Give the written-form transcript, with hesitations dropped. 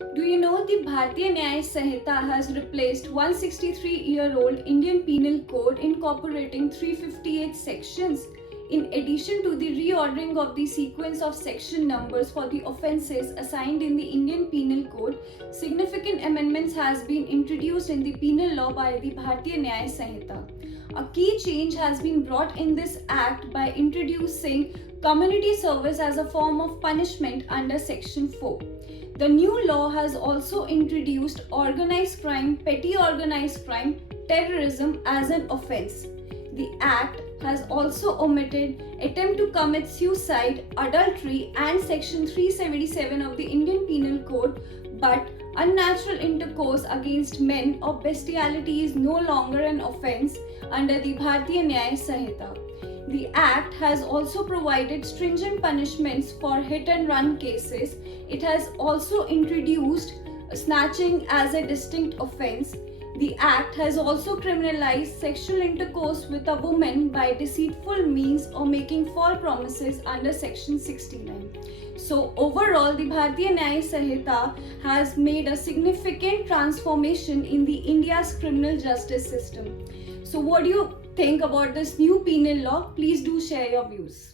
Do you know the Bharatiy Nyaya Sanhita has replaced 163-year-old Indian Penal Code, incorporating 358 sections? In addition to the reordering of the sequence of section numbers for the offences assigned in the Indian Penal Code, significant amendments has been introduced in the penal law by the Bharatiy Nyaya Sanhita. A key change has been brought in this act by introducing community service as a form of punishment under section 4. The new law has also introduced organized crime, petty organized crime, terrorism as an offence. The Act has also omitted attempt to commit suicide, adultery, and Section 377 of the Indian Penal Code, but unnatural intercourse against men or bestiality is no longer an offence under the Bharatiy Nyaya Sanhita. The Act has also provided stringent punishments for hit and run cases. It has also introduced snatching as a distinct offence. The Act has also criminalized sexual intercourse with a woman by deceitful means or making false promises under Section 69. So overall, the Bharatiy Nyaya Sanhita has made a significant transformation in the India's criminal justice system. So what do you think about this new penal law? Please do share your views.